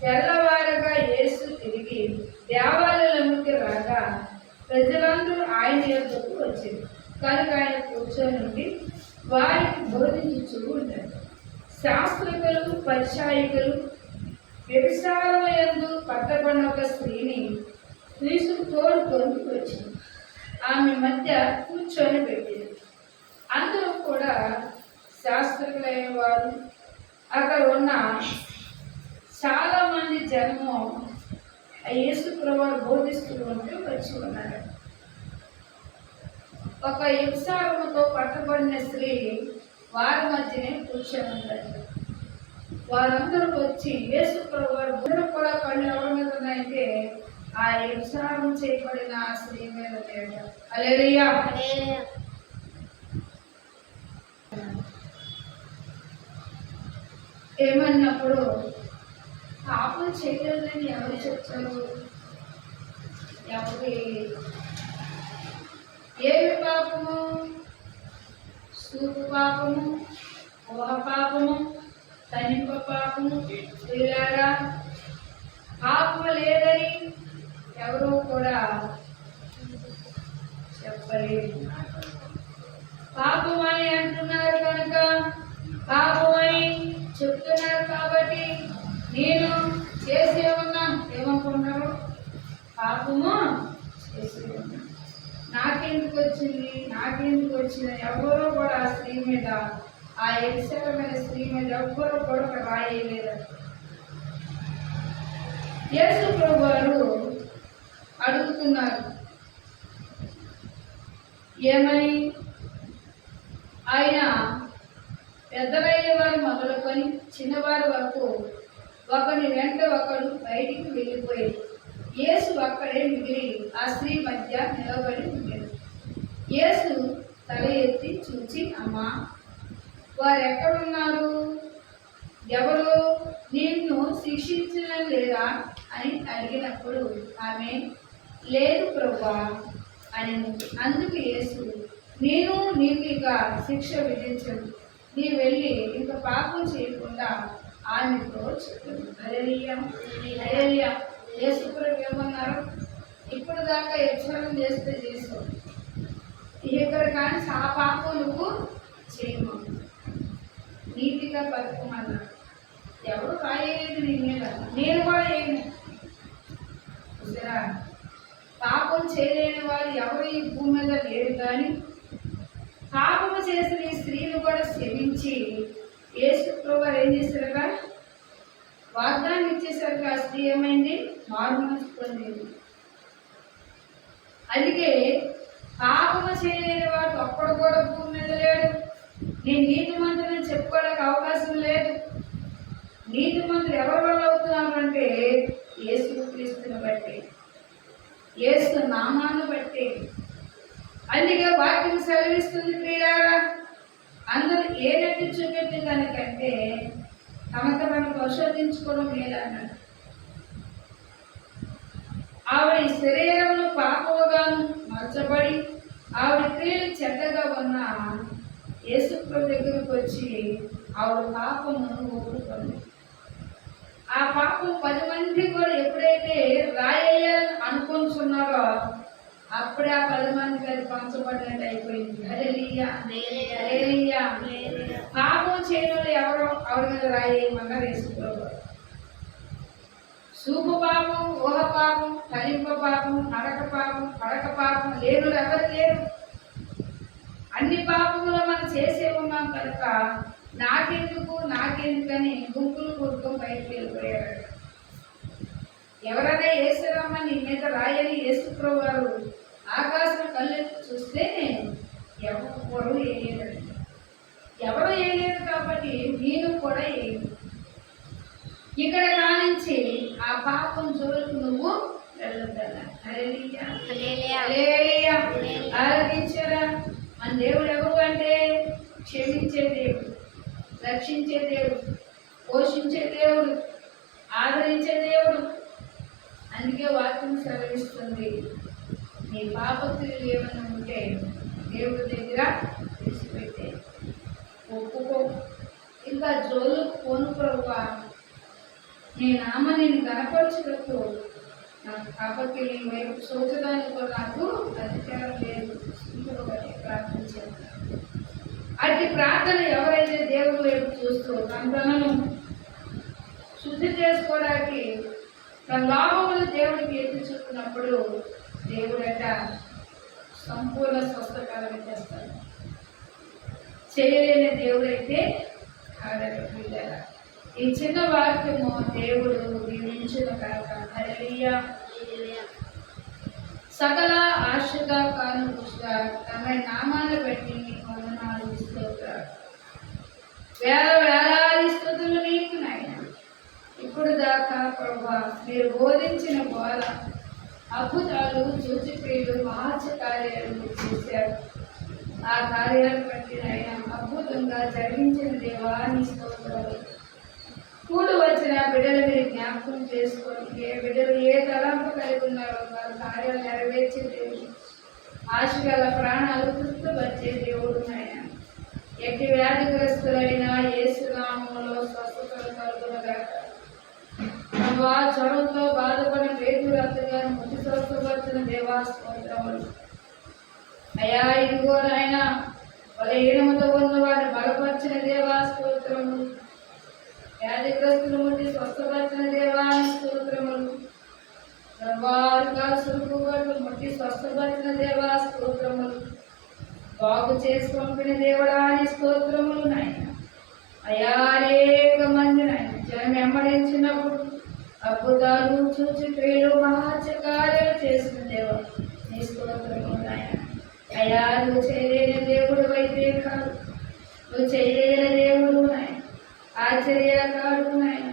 తెల్లవారగా యేసు తిరిగి దేవాలయంలోకి రాగా ప్రజలందరూ ఆయన యొద్దకు వచ్చారు. కనుక ఆయన కూర్చొని వారికి బోధించుచూ ఉంటారు. శాస్త్రికులు పరిచాయకులు వ్యభిచారములందు పట్టబడిన ఒక స్త్రీని తీసుకు తోడుకొని వచ్చింది. ఆమె మధ్య కూర్చొని పెట్టింది. అందరూ కూడా శాస్త్రికులైన వారు, అక్కడ ఉన్న చాలా మంది జనము యేసు ప్రభువు బోధిస్తూ ఉంటూ వచ్చి ఉన్నారు. ఒక వ్యభిచారముతో పట్టబడిన స్త్రీ వారి మధ్యనే కూర్చొని ఉన్నారు. వారందరూ వచ్చి యేసు ప్రభువు బుర్ర కూడా కళ్ళు ఎవరి మీద ఉన్నాయంటే ఆ వ్యభిచారం చేయబడిన ఆ స్త్రీ మీద లేదు. హల్లెలూయా. ఏమన్నప్పుడు పాపం చేయలేదని ఎవరు చెప్తారు? ఎవరి ఏమి పాపము? సూపు పాపము, ఊహ పాపము, తనింప పాపము. వీళ్ళారా పాపము లేదని ఎవరు కూడా చెప్పలేదు. పాపమని అంటున్నారు కనుక పాపమని చెప్తున్నారు కాబట్టి నేను చేసే ఉన్నాను. ఏమనుకున్నారు? పాపము చేసే ఉన్నాను. నాకెందుకు వచ్చింది? ఎవరో కూడా ఆ స్త్రీ మీద, ఆ వ్యభిచారమైన స్త్రీ మీద ఎవ్వరూ కూడా రాయలేదు. యేసు ప్రభువు వారు అడుగుతున్నారు ఏమని? ఆయన పెద్దలైన వారు మొదలుకొని చిన్నవారి వరకు ఒకరి వెంట ఒకడు బయటికి వెళ్ళిపోయేది. యేసు అక్కడే మిగిలి ఆ స్త్రీ మధ్య నిలబడి ఉండేది. యేసు తల ఎత్తి చూచి, అమ్మా, వారు ఎక్కడున్నారు? ఎవరు నిన్ను శిక్షించిన లేదా అని అడిగినప్పుడు ఆమె లేదు ప్రభువా అని. అందుకు యేసు, నేను నీకు ఇక శిక్ష విధించను, నీ వెళ్ళి ఇంకా పాపం చేయకుండా ఆమెతో చెప్పాను. హల్లెలూయా. హల్లెలూయా. యేసు ప్రభు ఏమన్నారు? ఇప్పుడు దాకా వ్యభిచారం చేస్తే చేసావు, ఇక్కడ కానీ ఆ పాపం నువ్వు చేయము, నీతిగా బతుకమన్నాడు. ఎవరు రాయలేదు నీ మీద, నేను కూడా ఏమి పాపం చేయలేని వారు ఎవరు ఈ భూమి మీద లేరు. కానీ పాపము చేసిన ఈ స్త్రీని కూడా క్షమించి యేసు ప్రభువు ఏం చేశారుగా వాగ్దానం ఇచ్చేసరికి ఆ స్త్రీ ఏమైంది? మారుమనసు పొందింది. అందుకే పాపము చేయలేని వాడు ఒక్కడు కూడా భూమి మీద లేడు. నేను నీతిమంతులని చెప్పుకోవడానికి అవకాశం లేదు. నీతిమంతులు ఎవరి వల్ల అవుతున్నారు అంటే యేసు క్రీస్తుని బట్టి, యేసు నామాన్ని బట్టి. అందుకే వాక్యం సెలవిస్తుంది, ప్రియులారా, అందరూ ఏదైతే చూపెట్టిన దానికంటే తమకు మనం పరిశోధించుకోవడం లేదన్నాడు. ఆవిడ శరీరంలో పాపముగాను మార్చబడి ఆవిడ క్రియలు చెడ్డగా ఉన్న యేసుప్రభు దగ్గరకు వచ్చి ఆవిడ పాపమును ఒప్పుకుంది. ఆ పాపం 10 మంది కూడా ఎప్పుడైతే రాయేయాలని అనుకుంటున్నారో అప్పుడే ఆ 10 మందికి అది పంచబడినట్టు అయిపోయింది. హల్లెలూయా. హల్లెలూయా. పాపం చేయడం ఎవరో ఆవిడ మీద రాయేయమన్నారు యేసుప్రభు. సూపు పాపం, ఊహ పాపం, తలింప పాపం, నడక పాపం, పడక పాపం లేరు ఎవరు లేరు. అన్ని పాపములు మనం చేసే ఉన్నాం కనుక నాకెందుకని గుంపులు బయటకు వెళ్ళిపోయారు. ఎవరైనా యేసురమ్మ నీ మీద రాయని యేసుప్రభు వారు ఆకాశం కళ్ళెత్తి చూస్తే ఎవరు వేయలేదండి. ఎవరు వేయలేదు కాబట్టి నేను కూడా వేయను. ఇక్కడ కానించి ఆ పాపం జోలికి నువ్వు వెళ్ళొద్దన్నా. హల్లెలూయా. హల్లెలూయా. ఆరాధించారా? మన దేవుడు ఎవరు అంటే క్షమించే దేవుడు, రక్షించే దేవుడు, పోషించే దేవుడు, ఆదరించే దేవుడు. అందుకే వాక్యం సెలవిస్తుంది, నీ పాపక్రియలు ఏమైనా ఉంటే దేవుడి దగ్గర విడిచిపెట్టే, ఒప్పుకో, ఇంకా జోలు పోను ప్రభువా నీ నామ నేను కనపరచుటకు నాకు కాబట్టి నీ వైపు చూచడానికి నాకు అధికారం లేదు. ప్రార్థించాను. అట్టి ప్రార్థన ఎవరైతే దేవుడి వైపు చూస్తూ తనను శుద్ధి చేసుకోవడానికి తన లాభములు దేవుడికి ఎత్తి చూపుతున్నప్పుడు దేవుడట సంపూర్ణ స్వస్థత కలగజేస్తాడు. చేయలేని దేవుడైతే కాదట. ఈ చిన్న వాక్యము దేవుడు దీవించిన కాక హల్లెలూయా. సకల ఆశ్రిత కాను తమ నామాన్ని బట్టి వందనాలు స్తోత్రాలు. వేలాది స్తుతులు నీకు నాయన. ఇప్పుడు దాకా ప్రభా మీరు బోధించిన బోధ అద్భుతాలు సూచిక్రియలు మహత్య కార్యాలు చేశారు. ఆ కార్యాలను బట్టి ఆయన అద్భుతంగా జరిగించిన దేవాన్ని స్తోత్రాలు. కూడు వచ్చిన బిడ్డలు మీరు జ్ఞాపకం చేసుకొని ఏ బిడ్డలు ఏ తలంపు కలిగి ఉన్నారో వారి కార్యాలు నెరవేర్చే దేవుడు, ఆశ గల ప్రాణాలు తృప్తిపరిచే దేవుడు నాయన. ఎట్టి వ్యాధిగ్రస్తులైన యేసు నామములో స్వస్థతలు కలుగునగాక. జ్వరంతో బాధపడిన పేతురత్తగారు ముట్టి స్వస్థపరిచిన దేవా స్తోత్రములు. అయా ఇదిగో నాయన బలహీనముతో ఉన్న వారిని బలపరిచిన దేవా స్తోత్రములు. వ్యాధిగ్రస్తులు ముట్టి స్వస్థపరిచిన దేవాని స్తోత్రములు. సురుకుబట్లు ముట్టి స్వస్థపరిచిన దేవా స్తోత్రములు. బాగు చేసి పంపిన దేవుడాని స్తోత్రములు నాయన. అయా అనేక మంది నాయన జనం వెంబడించినప్పుడు అద్భుతాలు సూచిక్రియలు మహత్య కార్యాలు చేసిన దేవా నీ స్తోత్రములు నాయన. అయా నువ్వు చేయలేని దేవుడు అయితే కాదు, నువ్వు చేయలేని దేవుడు నాయన. ఆశ్చర్యకారుడు నాయన,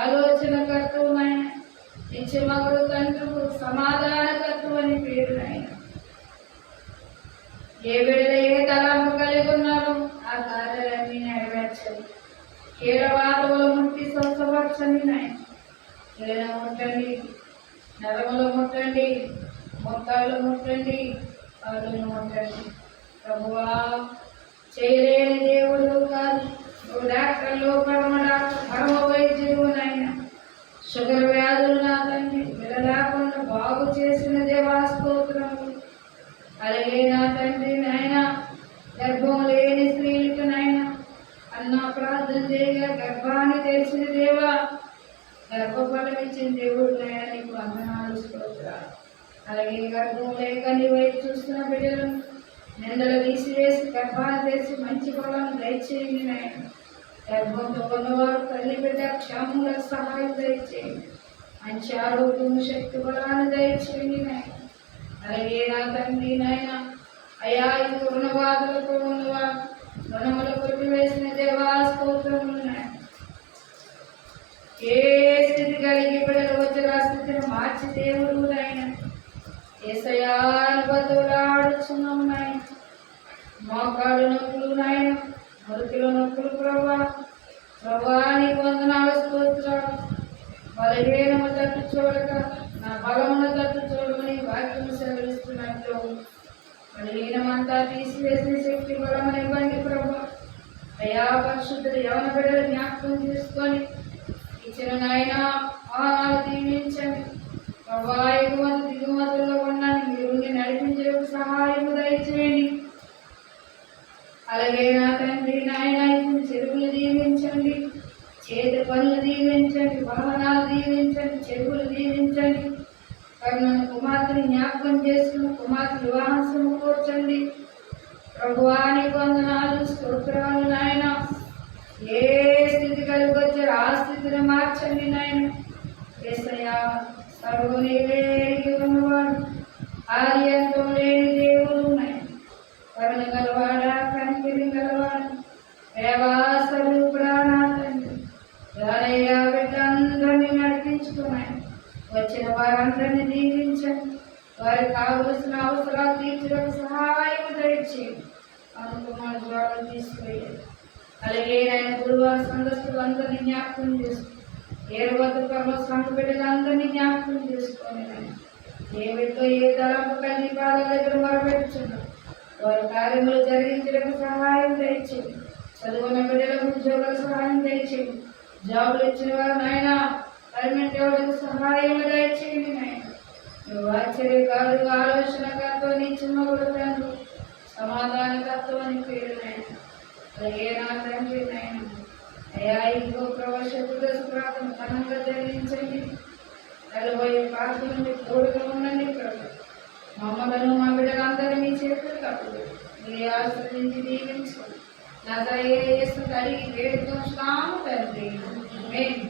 ఆలోచనకర్తవు నాయన, నిత్యమగుడు తండ్రుకు సమాధానకర్తవు అని పేరు నాయన. ఏ బిడ్డలు ఏ తలంపు కలిగి ఉన్నారో ఆ కార్యాలన్నీ నెరవేర్చండి. కీలవాదములు ముట్టి స్వస్థపరచండి నాయన. ఏదైనా ముట్టండి, నరములు ముట్టండి, మొక్కలు ముట్టండి, పాలను ముట్టండి. ప్రభువా చేయలేని దేవుడు కాదు, నువ్వు డాక్టర్లు పరమ వైద్యుడు నాయన. షుగర్ వ్యాధులు నా తండ్రి విడలేకుండా బాగు చేసిన దేవా స్తోత్రము. అలాగే నా తండ్రి నాయన గర్భం లేని స్త్రీలకు నాయన అన్న ప్రార్థన చేయగా గర్భాన్ని తెరిచిన దేవా, గర్భఫలం ఇచ్చిన దేవుడు నాయన నీకు వందనాలు స్తోత్రాలు. అలాగే గర్భం లేక నీ వైపు చూస్తున్న బిడ్డలను నిందలు తీసివేసి గర్భాన్ని తెరిచి మంచి ఫలం దయచేయండి నాయన. గర్భంతో ఉన్నవారు తల్లి బిడ్డ క్షేమంగా సహాయం దయచేయండి. మంచి ఆరోగ్యం శక్తి బలాన్ని దయచేయండి నాయన. అలాగే నా తండ్రి నాయన అయా ఇది రుణబాధలతో ఉన్నవారు రుణములు కొట్టివేసిన దేవా స్తోత్రములు నాయన. ఏ స్థితి కలిగి బిడ్డలు వచ్చిన స్థితిని మార్చి దేవుడు నాయన. యేసయ్యా బతులాడుచున్నాము నాయన. మోకాళ్ళు నొప్పులు నాయన, మురికిలో నొప్పులు ప్రభా నీకు వందనాలు స్తోత్రాలు. బలహీనము తట్టు చూడక నా బలమును తట్టు చూడమని వాక్యము సెలవిస్తున్నట్లు బలహీనమంతా తీసివేసిన శక్తి బలమని ఇవ్వండి ప్రభా. అయా పరిశుద్ధుడు యవన బిడ్డలు జ్ఞాపకం చేసుకొని ఇచ్చిన నాయన ఆహారాలు దీవించండి ప్రభా. ఎగుమతి దిగుమతుల్లో ఉన్నాను మీరు నడిపించడానికి సహాయము దయచేయండి. అలాగే నా తండ్రి నాయన చెరువులు దీవించండి, చేతి పనులు దీవించండి, వాహనాలు దీవించండి, చెరువులు దీవించండి. కరుణను కుమార్తెని జ్ఞాపకం చేసుకుని కుమార్తె వివాహం సమకూర్చండి. ప్రభువానికి వందనాలు స్తోత్రాలు నాయన. ఏ స్థితి కలిగి వచ్చారో ఆ స్థితిని మార్చండి నాయన. యేసయ్యా సర్వము నీవే ఎరిగి ఉన్నవాడు, ఆది అంతం లేని దేవుడు నాయన. కరుణ గలవాడా, కనికరం గలవాడు, దేవాస్వరూపుడా నా తండ్రి. రానయ్యా బిడ్డలందరినీ నడిపించుకున్నాయి. వచ్చిన వారందరినీ దీవించండి. వారికి కావలసిన అవసరాలు తీర్చడానికి సహాయం దయచేయండి. అనుకున్న జ్వాలను తీసుకుపోయారు. అలాగే ఆయన గురువారి సందస్తులు అందరినీ జ్ఞాపకం చేసుకుని ఏరువద్దలో సంఘ బిడ్డలందరినీ జ్ఞాపకం చేసుకొని ఏ బిడ్డలో ఏ తలంపు కలిగి బాధ దగ్గర మొరపెట్టుచున్నారు వారి కార్యములు జరిగించడానికి సహాయం దయచేయండి. చదువున్న బిడ్డలకు ఉద్యోగాలు సహాయం దయచేయండి. జాబులు ఇచ్చిన వారు నాయన పరమేశ్వరుడు సహాయం దయచేయండి నాయన. నువ్వు ఆశ్చర్యకారు, ఆలోచనకర్త, నీ చిన్నగుడు తండ్రి, సమాధానకర్త అని పేరు నాయన. అలాగే నా తండ్రి నాయన, అయ్యా ఇంకో ప్రవశకుడు ప్రాంతం ఘనంగా ధరించండి. 40 పాటల నుండి తోడుగా ఉండండి ప్రభు. మమ్మలను మా బిడ్డలందరినీ చేతులు తప్పుడు మీ ఆశ్రయించి దీవించు. నజరేయుడు యేసు కడిగి వేడుకొనుచున్నాము తండ్రి. ఆమేన్.